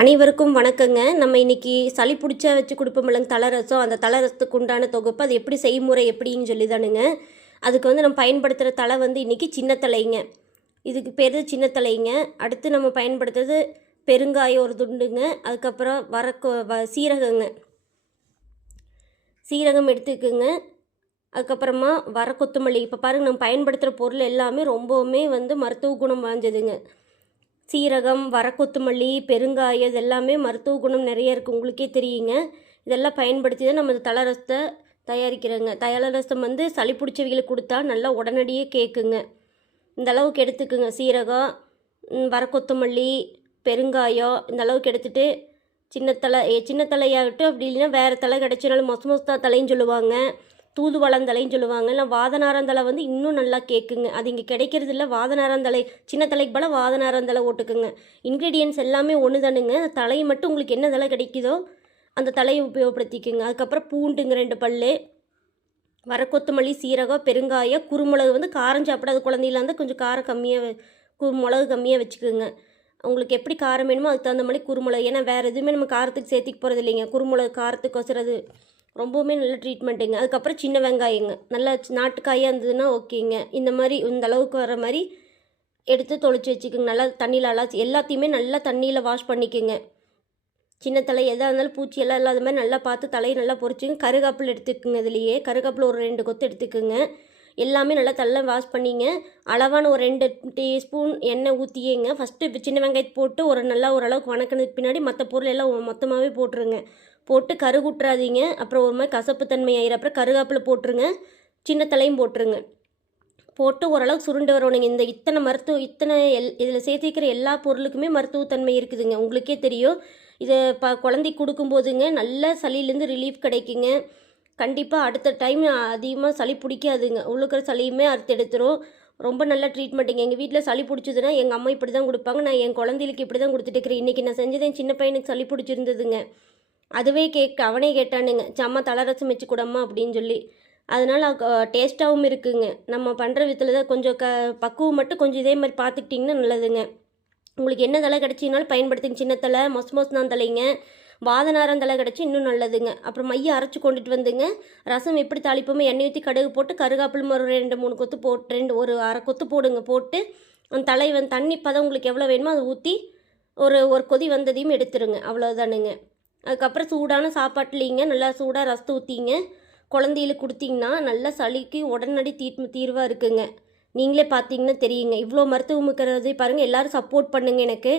அனைவருக்கும் வணக்கங்க. நம்ம இன்னைக்கு சளி பிடிச்சா வச்சு கொடுப்போம்லங்க தலை ரசம். அந்த தலை ரசத்துக்கு உண்டான தொகுப்பு அது எப்படி செய்முறை எப்படின்னு சொல்லி தானுங்க. அதுக்கு நம்ம பயன்படுத்துகிற தலை இன்றைக்கி சின்ன தலைங்க. இதுக்கு பேர் சின்ன தலைங்க. அடுத்து நம்ம பயன்படுத்துறது பெருங்காயம் ஒரு துண்டுங்க. அதுக்கப்புறம் சீரகங்க, சீரகம் எடுத்துக்குங்க. அதுக்கப்புறமா கொத்தமல்லி. இப்போ பாருங்கள், நம்ம பயன்படுத்துகிற பொருள் எல்லாமே ரொம்பவுமே மருத்துவ குணம் வாய்ந்ததுங்க. சீரகம், கொத்தமல்லி, பெருங்காயம் இது எல்லாமே மருத்துவ குணம் நிறைய இருக்குது, உங்களுக்கே தெரியுங்க. இதெல்லாம் பயன்படுத்தி தான் நம்ம தலை ரசத்தை தயாரிக்கிறோங்க. தலை ரசம் சளி பிடிச்சவிகளுக்கு கொடுத்தா நல்லா உடனடியே கேட்குங்க. இந்த அளவுக்கு எடுத்துக்குங்க. சீரகம், கொத்தமல்லி, பெருங்காயம் இந்த அளவுக்கு எடுத்துகிட்டு சின்ன தலையாகட்டும், அப்படி இல்லைன்னா வேறு தலை கிடச்சினாலும் மொசமொசா தலைன்னு சொல்லுவாங்க, தூதுவளந்தலைன்னு சொல்லுவாங்க. இல்லை வாதநாரந்தலை இன்னும் நல்லா கேட்குங்க. அது இங்கே கிடைக்கிறது இல்லை. வாதநாரந்தலை சின்ன தலைக்கு போல் வாதநாரந்தலை ஓட்டுக்குங்க. இன்க்ரீடியன்ஸ் எல்லாமே ஒன்று தானுங்க. தலையை மட்டும் உங்களுக்கு என்ன தலை கிடைக்குதோ அந்த தலையை உபயோகப்படுத்திக்குங்க. அதுக்கப்புறம் பூண்டுங்க 2 பல், கொத்தமல்லி, சீரகம், பெருங்காயம், குறுமிளகு. காரம் சாப்பிடாத குழந்தையில இருந்தால் கொஞ்சம் காரம் கம்மியாக மிளகு கம்மியாக வச்சுக்கோங்க. உங்களுக்கு எப்படி காரம் வேணுமோ அதுக்கு தகுந்த மாதிரி குறுமிளகு. ஏன்னா வேறு எதுவுமே நம்ம காரத்துக்கு சேர்த்திக்க போகிறது இல்லைங்க. குறுமிளகு காரத்துக்கு வசுறது ரொம்பவுமே நல்ல ட்ரீட்மெண்ட்டுங்க. அதுக்கப்புறம் சின்ன வெங்காயங்க, நல்லா நாட்டுக்காயாக இருந்ததுன்னா ஓகேங்க. இந்த மாதிரி இந்த அளவுக்கு வர மாதிரி எடுத்து தொளிச்சு வச்சுக்கோங்க. நல்லா தண்ணியில் எல்லாத்தையுமே நல்லா தண்ணியில் வாஷ் பண்ணிக்கோங்க. சின்ன தலை எதாக இருந்தாலும் பூச்சி எல்லாம் இல்லாத மாதிரி நல்லா பார்த்து தலையை நல்லா பொறிச்சுங்க. கருகாப்பில் எடுத்துக்குங்க. இதுலேயே கருகாப்பில் ஒரு 2 கொத்து எடுத்துக்குங்க. எல்லாமே நல்லா வாஷ் பண்ணிங்க. அளவான ஒரு 2 டீஸ்பூன் எண்ணெய் ஊற்றியேங்க. ஃபஸ்ட்டு சின்ன வெங்காயத்தை போட்டு ஓரளவுக்கு வணக்கினதுக்கு பின்னாடி மற்ற பொருள் எல்லாம் மொத்தமாகவே போட்டுருங்க. போட்டு கருகுட்டுறாதீங்க. அப்புறம் ஒரு மாதிரி கசப்பு தன்மை ஆயிரும். அப்புறம் கருகாப்பில் போட்டுருங்க. சின்ன தலையும் போட்டுருங்க. போட்டு ஓரளவுக்கு சுருண்டு வரணுங்க. இத்தனை இதில் சேர்த்திக்கிற எல்லா பொருளுக்குமே மருத்துவத்தன்மை இருக்குதுங்க, உங்களுக்கே தெரியும். இதை குழந்தைக்கு கொடுக்கும்போதுங்க நல்ல சளியிலேருந்து ரிலீஃப் கிடைக்குங்க. கண்டிப்பாக அடுத்த டைம் அதிகமாக சளி பிடிக்காதுங்க. உள்ளுக்கிற சளியுமே அறுத்து எடுத்துரும். ரொம்ப நல்ல ட்ரீட்மெண்ட்டுங்க. எங்கள் வீட்டில் சளி பிடிச்சதுன்னா எங்கள் அம்மா இப்படி தான் கொடுப்பாங்க. நான் என் குழந்தைகளுக்கு இப்படி தான் கொடுத்துட்டு இருக்கிறேன். இன்றைக்கி நான் செஞ்சது என் சின்ன பையனுக்கு சளி பிடிச்சிருந்ததுங்க. அதுவே அவனே கேட்டானுங்க, சம்மா தலை ரசம் வச்சு கூடம்மா அப்படின்னு சொல்லி. அதனால் டேஸ்ட்டாகவும் இருக்குங்க. நம்ம பண்ணுற விதத்தில் தான் கொஞ்சம் பக்குவம் மட்டும் கொஞ்சம் இதே மாதிரி பார்த்துக்கிட்டிங்கன்னா நல்லதுங்க. உங்களுக்கு என்ன தலை கிடச்சினாலும் பயன்படுத்துங்க. சின்ன தலை, மொசமொசதான் தலைங்க, வாதநாரந்தலை கிடச்சி இன்னும் நல்லதுங்க. அப்புறம் மையை அரைச்சி கொண்டுட்டு வந்துங்க. ரசம் எப்படி தாளிப்போமோ எண்ணெய் ஊற்றி கடுகு போட்டு கருகாப்பில் ஒரு 2-3 கொத்து போட்டு ஒரு அரை கொத்து போடுங்க. போட்டு அந்த தலை தண்ணி பதம் உங்களுக்கு எவ்வளோ வேணுமோ அதை ஊற்றி ஒரு கொதி வந்ததையும் எடுத்துருங்க. அவ்வளோதானுங்க. அதுக்கப்புறம் சூடான சாப்பாட்டுலிங்க நல்லா சூடாக ரசத்தை ஊற்றிங்க. குழந்தைகளுக்கு கொடுத்திங்கன்னா நல்லா சளிக்கு உடனடி தீர்வாக இருக்குங்க. நீங்களே பார்த்தீங்கன்னா தெரியுங்க. இவ்வளோ மருத்துவம் இருக்கிறது பாருங்கள். எல்லோரும் சப்போர்ட் பண்ணுங்கள் எனக்கு.